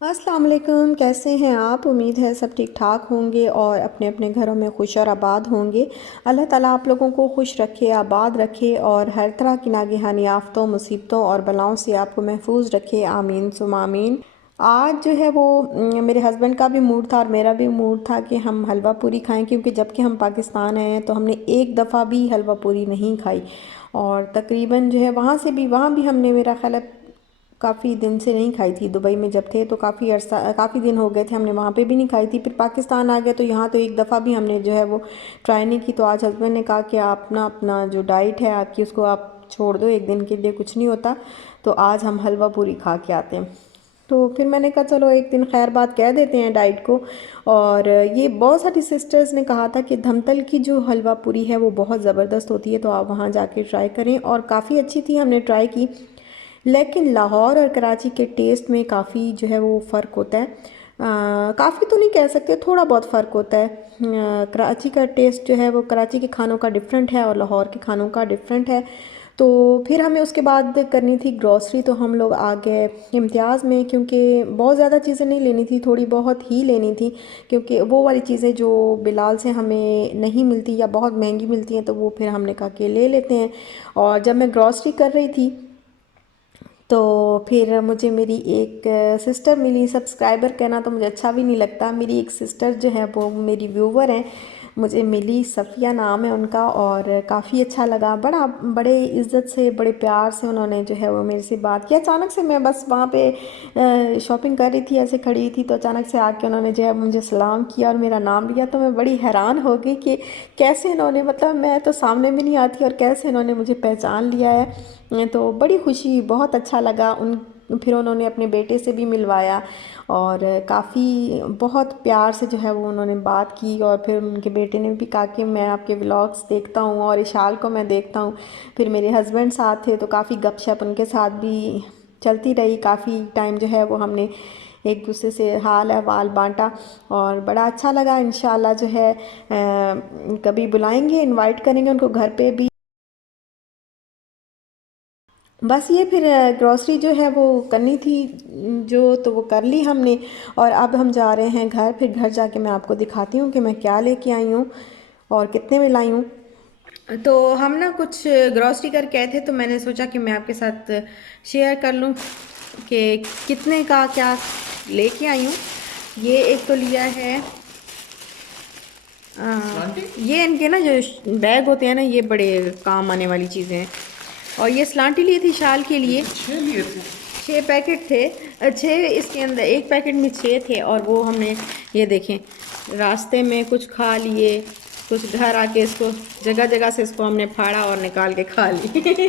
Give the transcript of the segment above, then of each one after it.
अस्सलाम वालेकुम, कैसे हैं आप। उम्मीद है सब ठीक ठाक होंगे और अपने अपने घरों में खुश और आबाद होंगे। अल्लाह ताला आप लोगों को खुश रखे, आबाद रखे और हर तरह की नागहानी आफ़तों, मुसीबतों और बलाओं से आपको महफूज रखे। आमीन सुम आमीन। आज जो है वो मेरे हस्बैंड का भी मूड था और मेरा भी मूड था कि हम हलवा पूरी खाएं, क्योंकि जब कि हम पाकिस्तान आए हैं तो हमने एक दफ़ा भी हलवा पूरी नहीं खाई। और तकरीबन जो है वहाँ भी हमने, मेरा ख्याल है, काफ़ी दिन से नहीं खाई थी। दुबई में जब थे तो काफ़ी दिन हो गए थे, हमने वहाँ पे भी नहीं खाई थी। फिर पाकिस्तान आ गए तो यहाँ तो एक दफ़ा भी हमने जो है वो ट्राई नहीं की। तो आज हस्बैंड ने कहा कि आप ना अपना जो डाइट है आपकी उसको आप छोड़ दो, एक दिन के लिए कुछ नहीं होता, तो आज हम हलवा पूरी खा के आते हैं। तो फिर मैंने कहा चलो एक दिन खैर बात कह देते हैं डाइट को। और ये बहुत सारी सिस्टर्स ने कहा था कि धमतल की जो हलवा पूरी है वो बहुत ज़बरदस्त होती है, तो आप वहाँ जाके ट्राई करें। और काफ़ी अच्छी थी, हमने ट्राई की। लेकिन लाहौर और कराची के टेस्ट में काफ़ी जो है वो फ़र्क होता है। काफ़ी तो नहीं कह सकते, थोड़ा बहुत फ़र्क होता है। कराची का टेस्ट जो है वो कराची के खानों का डिफरेंट है और लाहौर के खानों का डिफरेंट है। तो फिर हमें उसके बाद करनी थी ग्रॉसरी, तो हम लोग आ गए इम्तियाज़ में, क्योंकि बहुत ज़्यादा चीज़ें नहीं लेनी थी, थोड़ी बहुत ही लेनी थी। क्योंकि वो वाली चीज़ें जो बिलाल से हमें नहीं मिलती या बहुत महंगी मिलती हैं तो वो फिर हमने कहा कि ले लेते हैं। और जब मैं ग्रॉसरी कर रही थी तो फिर मुझे मेरी एक सिस्टर मिली। सब्सक्राइबर कहना तो मुझे अच्छा भी नहीं लगता, मेरी एक सिस्टर जो है वो मेरी व्यूवर हैं, मुझे मिली। सफ़िया नाम है उनका, और काफ़ी अच्छा लगा। बड़े इज़्ज़त से, बड़े प्यार से उन्होंने जो है वो मेरे से बात किया। अचानक से मैं बस वहाँ पे शॉपिंग कर रही थी, ऐसे खड़ी थी, तो अचानक से आके उन्होंने जो है मुझे सलाम किया और मेरा नाम लिया। तो मैं बड़ी हैरान हो गई कि कैसे इन्होंने, मतलब मैं तो सामने भी नहीं आती और कैसे इन्होंने मुझे पहचान लिया है। तो बड़ी खुशी, बहुत अच्छा लगा। उन फिर उन्होंने अपने बेटे से भी मिलवाया और काफ़ी बहुत प्यार से जो है वो उन्होंने बात की। और फिर उनके बेटे ने भी कहा कि मैं आपके व्लॉग्स देखता हूँ और इशाल को मैं देखता हूँ। फिर मेरे हस्बैंड साथ थे तो काफ़ी गपशप उनके साथ भी चलती रही। काफ़ी टाइम जो है वो हमने एक दूसरे से हाल अहवाल बांटा और बड़ा अच्छा लगा। इंशाल्लाह जो है कभी बुलाएंगे, इनवाइट करेंगे उनको घर पे भी। बस ये फिर ग्रॉसरी जो है वो करनी थी जो, तो वो कर ली हमने। और अब हम जा रहे हैं घर। फिर घर जाके मैं आपको दिखाती हूँ कि मैं क्या लेके आई हूँ और कितने में लाई हूँ। तो हम ना कुछ ग्रॉसरी करके आए थे, तो मैंने सोचा कि मैं आपके साथ शेयर कर लूँ कि कितने का क्या लेके आई हूँ। ये एक तो लिया है ये इनके ना जो बैग होते हैं ना, ये बड़े काम आने वाली चीज़ें हैं। और ये सलांटी ली थी शाल के लिए। तो 6 लिए थे। 6 पैकेट थे। 6 इसके अंदर, एक पैकेट में 6 थे। और वो हमने, ये देखें, रास्ते में कुछ खा लिए, कुछ घर आके इसको जगह जगह से इसको हमने फाड़ा और निकाल के खा ली।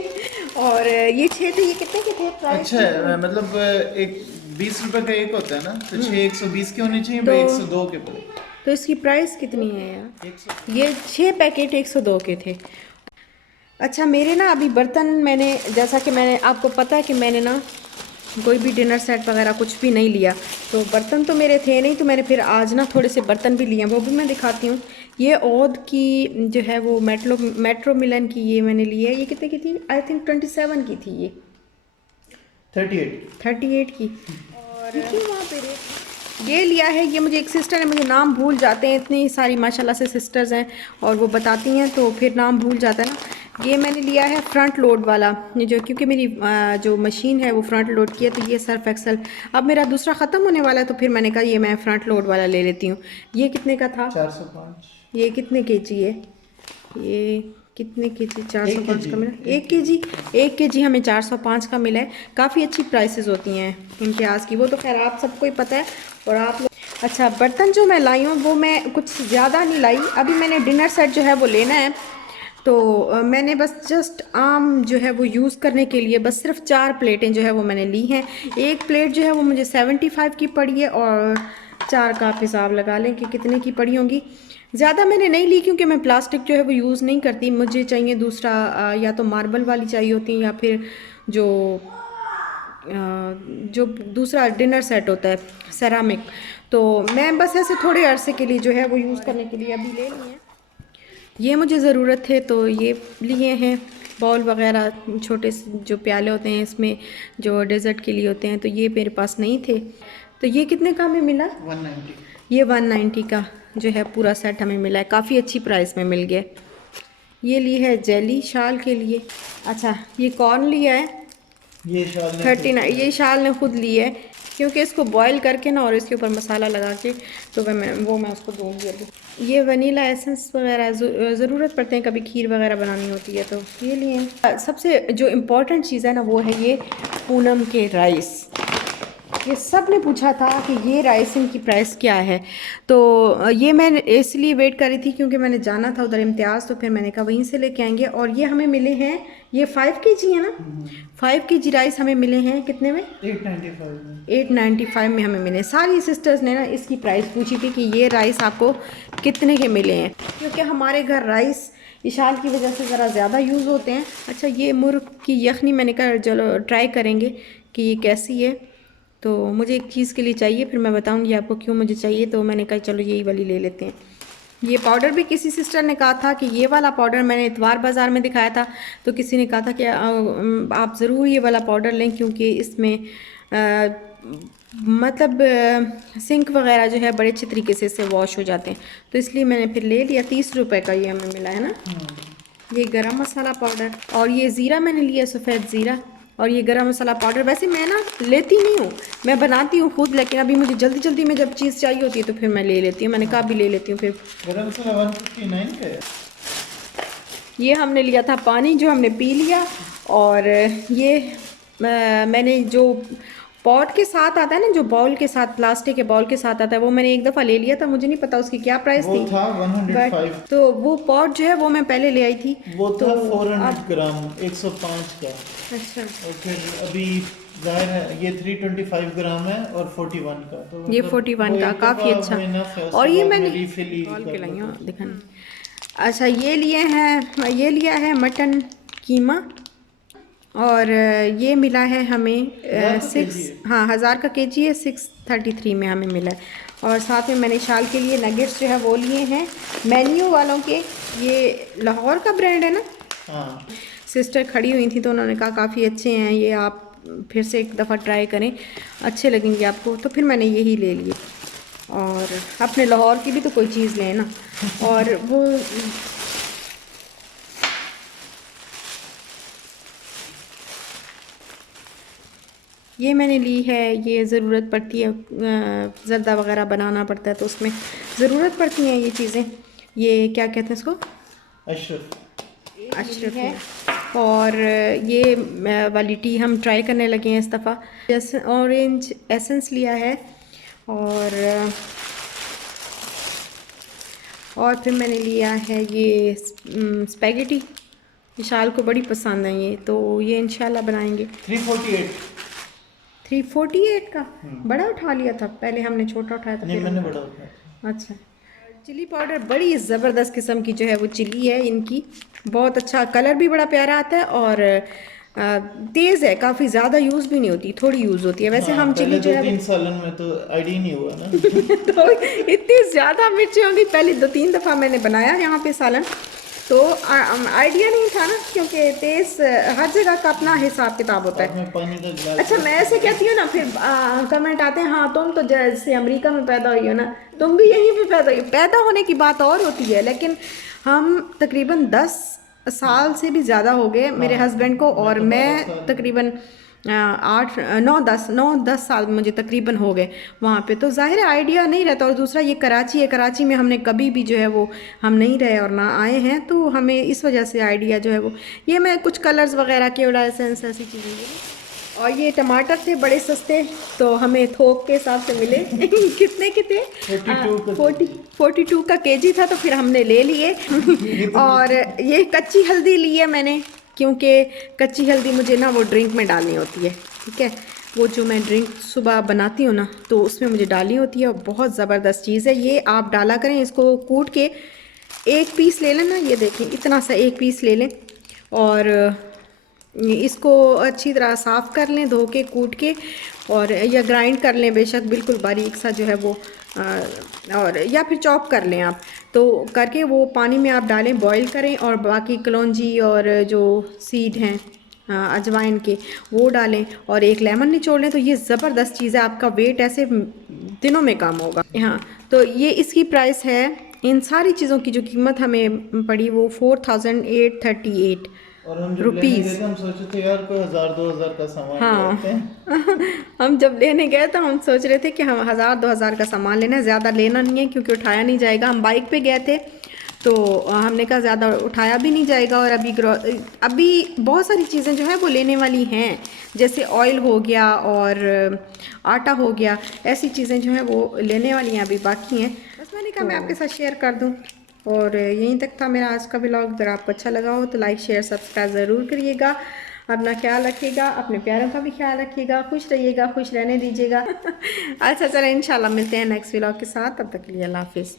और ये 6 थे। ये कितने के थे, प्राइस अच्छा कितने? मतलब एक 20 रुपए का एक होता है ना, तो 6 120 के होने चाहिए तो भाई, 102 के पड़े। तो इसकी प्राइस कितनी है एक सौ यार। ये 6 पैकेट 102 के थे। अच्छा, मेरे ना अभी बर्तन, मैंने जैसा कि मैंने आपको पता है कि मैंने ना कोई भी डिनर सेट वगैरह कुछ भी नहीं लिया, तो बर्तन तो मेरे थे नहीं। तो मैंने फिर आज ना थोड़े से बर्तन भी लिए हैं, वो भी मैं दिखाती हूँ। ये ओद की जो है वो मेट्रो मिलन की ये मैंने ली है। ये कितने की थी, आई थिंक 27 की थी ये। 38। 38 की। और देखिए वहाँ पे रेट ये लिया है। ये मुझे एक सिस्टर ने, मुझे नाम भूल जाते हैं, इतनी सारी माशाल्लाह से सिस्टर्स हैं और वो बताती हैं तो फिर नाम भूल जाता है ना। ये मैंने लिया है फ्रंट लोड वाला, ये जो, क्योंकि मेरी जो मशीन है वो फ्रंट लोड की है। तो ये सर्फ एक्सल अब मेरा दूसरा ख़त्म होने वाला है, तो फिर मैंने कहा ये मैं फ्रंट लोड वाला ले लेती हूँ। ये कितने का था? 405। ये कितने केजी है? ये कितने केजी? चार सौ एक के पाँच जी। का मिला, एक एक के केजी। जी। एक केजी हमें 405 का मिला है। काफ़ी अच्छी प्राइसेस होती हैं इम्तियाज़ की, वो तो खैर आप सबको ही पता है। और आप लोग, अच्छा, बर्तन जो मैं लाई हूँ वो मैं कुछ ज़्यादा नहीं लाई। अभी मैंने डिनर सेट जो है वो लेना है, तो मैंने बस जस्ट आम जो है वो यूज़ करने के लिए बस सिर्फ 4 प्लेटें जो है वो मैंने ली हैं। एक प्लेट जो है वो मुझे 75 की पड़ी है, और 4 का आप हिसाब लगा लें कि कितने की पड़ी होंगी। ज़्यादा मैंने नहीं ली क्योंकि मैं प्लास्टिक जो है वो यूज़ नहीं करती। मुझे चाहिए दूसरा, या तो मार्बल वाली चाहिए होती है, या फिर जो जो दूसरा डिनर सेट होता है सेरामिक। तो मैं बस ऐसे थोड़े अरसे के लिए जो है वो यूज़ करने के लिए अभी ले ली हैं। ये मुझे ज़रूरत है तो ये लिए हैं। बाउल वगैरह, छोटे से जो प्याले होते हैं इसमें जो डेज़र्ट के लिए होते हैं, तो ये मेरे पास नहीं थे। तो ये कितने का हमें मिला? 190। ये 190 का जो है पूरा सेट हमें मिला है, काफ़ी अच्छी प्राइस में मिल गया। ये ली है जेली शाल के लिए। अच्छा, ये कौन लिया है? ये शाल ने 39, ये शाल ने खुद ली है क्योंकि इसको बॉईल करके ना और इसके ऊपर मसाला लगा के तो मैं उसको दूँगी अभी। ये वनीला एसेंस वगैरह ज़रूरत पड़ते हैं कभी खीर वगैरह बनानी होती है तो ये लिए। सबसे जो इम्पोर्टेंट चीज़ है ना वो है ये पूनम के राइस। ये सब ने पूछा था कि ये राइस इनकी प्राइस क्या है, तो ये मैं इसलिए वेट कर रही थी क्योंकि मैंने जाना था उधर इम्तियाज़, तो फिर मैंने कहा वहीं से लेके आएंगे। और ये हमें मिले हैं, ये 5 kg है ना, 5 kg राइस हमें मिले हैं कितने में? 895 में। 895 में हमें मिले। सारी सिस्टर्स ने ना इसकी प्राइस पूछी थी कि ये राइस आपको कितने के मिले हैं, क्योंकि हमारे घर राइस इशाल की वजह से ज़रा ज़्यादा यूज़ होते हैं। अच्छा, ये मुर्ग की यखनी मैंने कहा चलो ट्राई करेंगे कि ये कैसी है। तो मुझे एक चीज़ के लिए चाहिए, फिर मैं बताऊंगी आपको क्यों मुझे चाहिए, तो मैंने कहा चलो यही वाली ले लेते हैं। ये पाउडर भी किसी सिस्टर ने कहा था कि ये वाला पाउडर, मैंने इतवार बाज़ार में दिखाया था तो किसी ने कहा था कि आप ज़रूर ये वाला पाउडर लें क्योंकि इसमें मतलब सिंक वगैरह जो है बड़े अच्छे तरीके से इससे वॉश हो जाते हैं, तो इसलिए मैंने फिर ले लिया। 30 रुपये का ये हमें मिला है ना। ये गरम मसाला पाउडर, और ये ज़ीरा मैंने लिया, सफ़ेद ज़ीरा, और ये गरम मसाला पाउडर। वैसे मैं ना लेती नहीं हूँ, मैं बनाती हूँ खुद, लेकिन अभी मुझे जल्दी जल्दी में जब चीज़ चाहिए होती है तो फिर मैं ले लेती हूँ। मैंने कहा भी ले लेती हूँ फिर। गरम मसाला 159 का है। ये हमने लिया था पानी जो हमने पी लिया, और ये मैंने जो पॉट के साथ आता है ना, जो बाउल के साथ, प्लास्टिक के बाउल के साथ आता है, वो मैंने एक दफ़ा ले लिया था, मुझे नहीं पता उसकी क्या प्राइस वो थी। था 105। तो वो पॉट जो है वो मैं पहले ले आई थी, वो तो था 400 ग्राम 105 का। अच्छा, और फिर अभी जाहिर है ये 325 ग्राम है और 41 का, तो ये मतलब 41 वो का एक काफ़ी दफा अच्छा। वो enough है, उसके और ये बाद मैंने में refill ही कॉल कर के लो लाई हूँ तो। दिखाने। अच्छा, ये लिए हैं, ये लिया है मटन कीमा, और ये मिला है हमें 6, हाँ 1000 का केजी है, 633 में हमें मिला है। और साथ में मैंने शाल के लिए नगेट्स जो है वो लिए हैं मेन्यू वालों के, ये लाहौर का ब्रांड है ना। हाँ, सिस्टर खड़ी हुई थी तो उन्होंने कहा काफ़ी अच्छे हैं ये, आप फिर से एक दफ़ा ट्राई करें, अच्छे लगेंगे आपको, तो फिर मैंने यही ले लिए। और अपने लाहौर की भी तो कोई चीज़ लें ना। और वो ये मैंने ली है, ये ज़रूरत पड़ती है, ज़र्दा वगैरह बनाना पड़ता है तो उसमें ज़रूरत पड़ती हैं ये चीज़ें। ये क्या कहते हैं इसको? अशरफ है। और ये वाली टी हम ट्राई करने लगे हैं इस दफ़ा। जैसे ऑरेंज एसेंस लिया है, और फिर मैंने लिया है ये स्पैगेटी, विशाल को बड़ी पसंद है ये, तो ये इंशाल्लाह बनाएंगे। 348 का बड़ा उठा लिया था, पहले हमने छोटा उठाया था। नहीं, मैंने बड़ा उठाया। अच्छा, चिली पाउडर बड़ी ज़बरदस्त किस्म की जो है वो चिली है इनकी, बहुत अच्छा कलर भी बड़ा प्यारा आता है, और तेज़ है, काफ़ी ज़्यादा यूज़ भी नहीं होती, थोड़ी यूज़ होती है। वैसे हम चिली जो है 2-3 सालन में तो आइडिया नहीं हुआ ना। तो इतनी ज़्यादा मिर्ची होंगी, पहले 2-3 दफ़ा मैंने बनाया यहाँ पे सालन, तो आइडिया नहीं था ना, क्योंकि तेज़ हर जगह का अपना हिसाब किताब होता है। में पानी का गिलास। अच्छा, मैं ऐसे कहती हूँ ना, फिर कमेंट आते हैं हाँ तुम तो जैसे अमेरिका में पैदा हुई हो ना, तुम भी यहीं पे पैदा हुई। पैदा होने की बात और होती है, लेकिन हम तकरीबन 10 साल से भी ज़्यादा हो गए मेरे हस्बैंड को, और मैं तकरीबन 9-10 साल मुझे तकरीबन हो गए वहाँ पे, तो ज़ाहिर आइडिया नहीं रहता। और दूसरा ये कराची है, कराची में हमने कभी भी जो है वो हम नहीं रहे और ना आए हैं, तो हमें इस वजह से आइडिया जो है वो, ये मैं कुछ कलर्स वगैरह के उड़ा एसेंस ऐसी चीज़ें। और ये टमाटर थे बड़े सस्ते, तो हमें थोक के हिसाब से मिले। कितने के थे? 42 का केजी था, तो फिर हमने ले लिए। और ये कच्ची हल्दी ली है मैंने, क्योंकि कच्ची हल्दी मुझे ना वो ड्रिंक में डालनी होती है, ठीक है, वो जो मैं ड्रिंक सुबह बनाती हूँ ना, तो उसमें मुझे डालनी होती है, और बहुत ज़बरदस्त चीज़ है ये, आप डाला करें। इसको कूट के एक पीस ले लें ना, ये देखें इतना सा एक पीस ले लें, और इसको अच्छी तरह साफ़ कर लें, धो के कूट के, और या ग्राइंड कर लें बेशक बिल्कुल बारीक सा जो है वो, और या फिर चॉप कर लें आप, तो करके वो पानी में आप डालें, बॉईल करें, और बाकी कलौंजी और जो सीड हैं अजवाइन के, वो डालें और एक लेमन निचोड़ लें तो ये ज़बरदस्त चीज़ है, आपका वेट ऐसे दिनों में कम होगा। हाँ, तो ये इसकी प्राइस है, इन सारी चीज़ों की जो कीमत हमें पड़ी वो 4838 और हम जब लेने गए रुपीज़। थे हम सोचे थे यार कोई 1000-2000 का सामान ले हाँ आते हैं। हम जब लेने गए तो हम सोच रहे थे कि हम 1000-2000 का सामान लेना है, ज़्यादा लेना नहीं है क्योंकि उठाया नहीं जाएगा। हम बाइक पे गए थे तो हमने कहा ज़्यादा उठाया भी नहीं जाएगा, और अभी बहुत सारी चीज़ें जो है वो लेने वाली हैं, जैसे ऑयल हो गया और आटा हो गया, ऐसी चीज़ें जो हैं वो लेने वाली हैं, अभी बाकी हैं। बस मैंने कहा मैं आपके साथ शेयर कर दूँ। और यहीं तक था मेरा आज का व्लॉग। अगर आपको अच्छा लगा हो तो लाइक शेयर सब्सक्राइब ज़रूर करिएगा। अपना ख्याल रखिएगा, अपने प्यारों का भी ख्याल रखिएगा, खुश रहिएगा, खुश रहने दीजिएगा। अच्छा चलें, इंशाल्लाह मिलते हैं नेक्स्ट व्लॉग के साथ, तब तक के लिए अल्लाह हाफिज़।